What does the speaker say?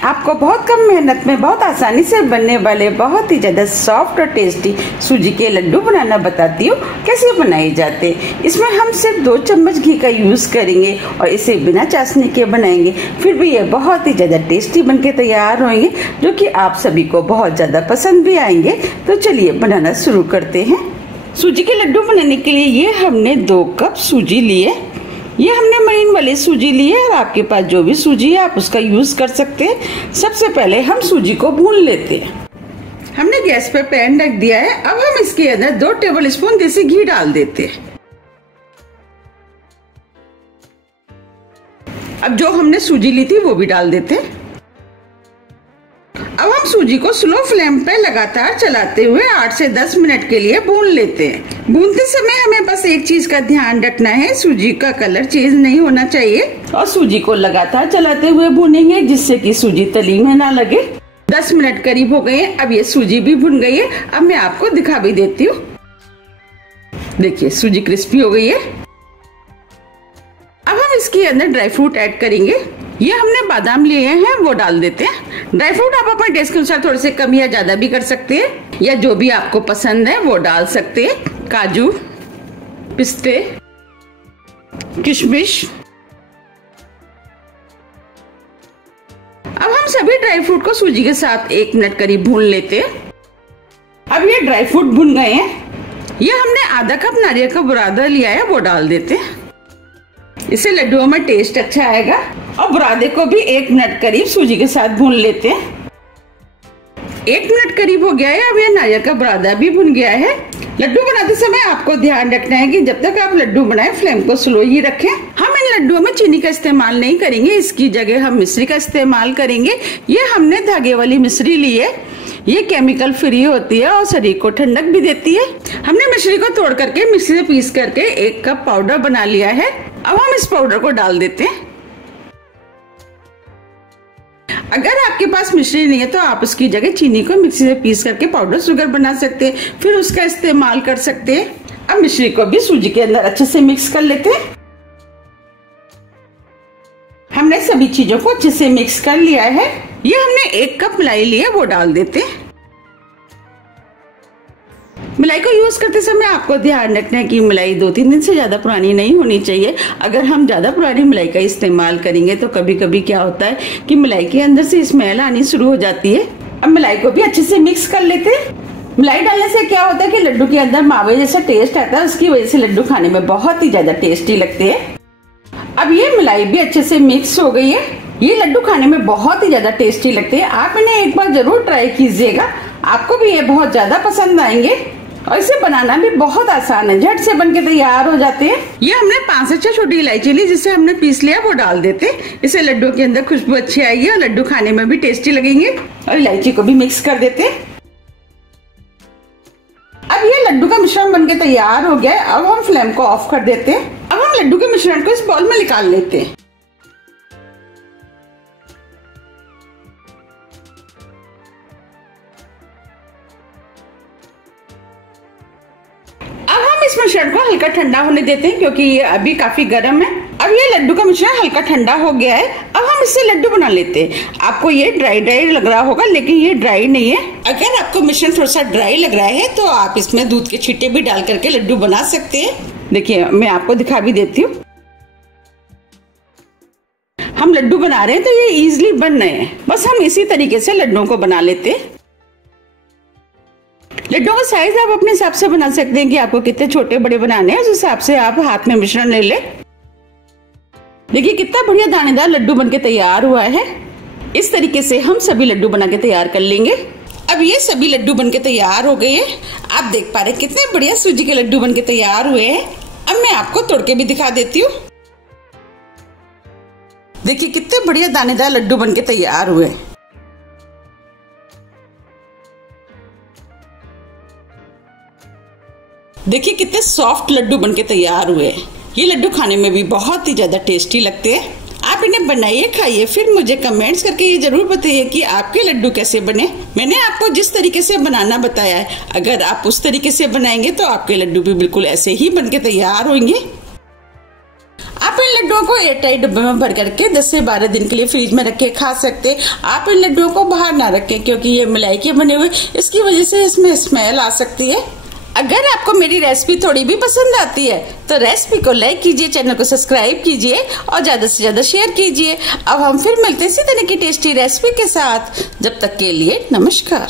आपको बहुत कम मेहनत में बहुत आसानी से बनने वाले बहुत ही ज्यादा सॉफ्ट और टेस्टी सूजी के लड्डू बनाना बताती हूँ कैसे बनाए जाते। इसमें हम सिर्फ 2 चम्मच घी का यूज करेंगे और इसे बिना चाशनी के बनाएंगे, फिर भी ये बहुत ही ज्यादा टेस्टी बनके तैयार होंगे, जो कि आप सभी को बहुत ज्यादा पसंद भी आएंगे। तो चलिए बनाना शुरू करते हैं। सूजी के लड्डू बनाने के लिए ये हमने 2 कप सूजी लिए। ये हमने महीन वाली सूजी ली है और आपके पास जो भी सूजी है आप उसका यूज कर सकते हैं। सबसे पहले हम सूजी को भून लेते हैं। हमने गैस पर पैन रख दिया है। अब हम इसके अंदर 2 टेबल स्पून देसी घी डाल देते हैं। अब जो हमने सूजी ली थी वो भी डाल देते हैं। अब हम सूजी को स्लो फ्लेम पे लगातार चलाते हुए 8 से 10 मिनट के लिए भून लेते हैं। भूनते समय हमें बस एक चीज का ध्यान रखना है, सूजी का कलर चेंज नहीं होना चाहिए और सूजी को लगातार चलाते हुए भूनेंगे जिससे कि सूजी तली में ना लगे। 10 मिनट करीब हो गए हैं। अब ये सूजी भी भुन गई है। अब मैं आपको दिखा भी देती हूँ। देखिए सूजी क्रिस्पी हो गई है। अब हम इसके अंदर ड्राई फ्रूट ऐड करेंगे। ये हमने बादाम लिए हैं वो डाल देते हैं। ड्राई फ्रूट आप अपने टेस्ट के अनुसार थोड़े से कम या ज्यादा भी कर सकते हैं, या जो भी आपको पसंद है वो डाल सकते हैं। काजू, पिस्ते, किशमिश। अब हम सभी ड्राई फ्रूट को सूजी के साथ 1 मिनट करीब भून लेते हैं। अब ये ड्राई फ्रूट भुन गए हैं। ये हमने आधा कप नारियल का बुरादा लिया है वो डाल देते हैं। इससे लड्डुओं में टेस्ट अच्छा आएगा। और बुरादे को भी 1 मिनट करीब सूजी के साथ भून लेते हैं। 1 मिनट करीब हो गया है। अब ये नारियल का बुरादा भी भुन गया है। लड्डू बनाते समय आपको ध्यान रखना है कि जब तक आप लड्डू बनाएं फ्लेम को स्लो ही रखें। हम इन लड्डुओं में चीनी का इस्तेमाल नहीं करेंगे, इसकी जगह हम मिश्री का इस्तेमाल करेंगे। ये हमने धागे वाली मिश्री ली है। ये केमिकल फ्री होती है और शरीर को ठंडक भी देती है। हमने मिश्री को तोड़ करके मिक्सी से पीस करके 1 कप पाउडर बना लिया है। अब हम इस पाउडर को डाल देते हैं। अगर आपके पास मिश्री नहीं है तो आप उसकी जगह चीनी को मिक्सी से पीस करके पाउडर शुगर बना सकते हैं, फिर उसका इस्तेमाल कर सकते हैं। अब मिश्री को भी सूजी के अंदर अच्छे से मिक्स कर लेते हैं। हमने सभी चीजों को अच्छे से मिक्स कर लिया है। ये हमने 1 कप मलाई ली है वो डाल देते हैं। मलाई को यूज करते समय आपको ध्यान रखना है कि मलाई 2-3 दिन से ज्यादा पुरानी नहीं होनी चाहिए। अगर हम ज्यादा पुरानी मलाई का इस्तेमाल करेंगे तो कभी कभी क्या होता है कि मलाई के अंदर से स्मेल आनी शुरू हो जाती है। अब मलाई को भी अच्छे से मिक्स कर लेते हैं। मलाई डालने से क्या होता है कि लड्डू के अंदर मावे जैसा टेस्ट आता है, उसकी वजह से लड्डू खाने में बहुत ही ज्यादा टेस्टी लगते हैं। अब ये मलाई भी अच्छे से मिक्स हो गई है। ये लड्डू खाने में बहुत ही ज्यादा टेस्टी लगते हैं। आप इन्हें एक बार जरूर ट्राई कीजिएगा, आपको भी ये बहुत ज्यादा पसंद आएंगे। और इसे बनाना भी बहुत आसान है, झट से बनके तैयार हो जाते हैं। ये हमने 5 से 6 छोटी इलायची ली जिसे हमने पीस लिया वो डाल देते हैं। इससे लड्डू के अंदर खुशबू अच्छी आएगी और लड्डू खाने में भी टेस्टी लगेंगे। और इलायची को भी मिक्स कर देते हैं। अब ये लड्डू का मिश्रण बनके तैयार हो गया है। अब हम फ्लेम को ऑफ कर देते हैं। अब हम लड्डू के मिश्रण को इस बाउल में निकाल लेते हैं। इस मिश्रण को हल्का ठंडा होने देते हैं क्योंकि ये अभी काफी गर्म है। अब ये लड्डू का मिश्रण हल्का ठंडा हो गया है। अब हम इससे लड्डू बना लेते हैं। आपको ये ड्राई ड्राई लग रहा होगा, लेकिन ये ड्राई नहीं है। अगर आपको मिश्रण थोड़ा सा ड्राई लग रहा है तो आप इसमें दूध के छींटे भी डाल करके लड्डू बना सकते हैं। देखिए मैं आपको दिखा भी देती हूँ। हम लड्डू बना रहे हैं तो ये इजिली बन रहे हैं। बस हम इसी तरीके से लड्डुओं को बना लेते हैं। लड्डुओं का साइज आप अपने हिसाब से बना सकते हैं कि आपको कितने छोटे बड़े बनाने हैं, उस हिसाब से आप हाथ में मिश्रण ले लें। देखिए कितना बढ़िया दानेदार लड्डू बनके तैयार हुआ है। इस तरीके से हम सभी लड्डू बना के तैयार कर लेंगे। अब ये सभी लड्डू बनके तैयार हो गए हैं। आप देख पा रहे हैं कितने बढ़िया सूजी के लड्डू बनके तैयार हुए हैं। अब मैं आपको तोड़ के भी दिखा देती हूँ। देखिए कितने बढ़िया दानेदार लड्डू बनके तैयार हुए हैं। देखिए कितने सॉफ्ट लड्डू बनके तैयार हुए हैं। ये लड्डू खाने में भी बहुत ही ज्यादा टेस्टी लगते हैं। आप इन्हें बनाइए, खाइए, फिर मुझे कमेंट्स करके ये जरूर बताइए कि आपके लड्डू कैसे बने। मैंने आपको जिस तरीके से बनाना बताया है, अगर आप उस तरीके से बनाएंगे तो आपके लड्डू भी बिल्कुल ऐसे ही बनके तैयार होंगे। आप इन लड्डुओं को एयरटाइट डब्बे में भर करके 10 से 12 दिन के लिए फ्रिज में रख के खा सकते। आप इन लड्डुओं को बाहर ना रखें, क्योंकि ये मलाई के बने हुए, इसकी वजह से इसमें स्मेल आ सकती है। अगर आपको मेरी रेसिपी थोड़ी भी पसंद आती है तो रेसिपी को लाइक कीजिए, चैनल को सब्सक्राइब कीजिए और ज्यादा से ज्यादा शेयर कीजिए। अब हम फिर मिलते हैं इसी तरह की टेस्टी रेसिपी के साथ। जब तक के लिए नमस्कार।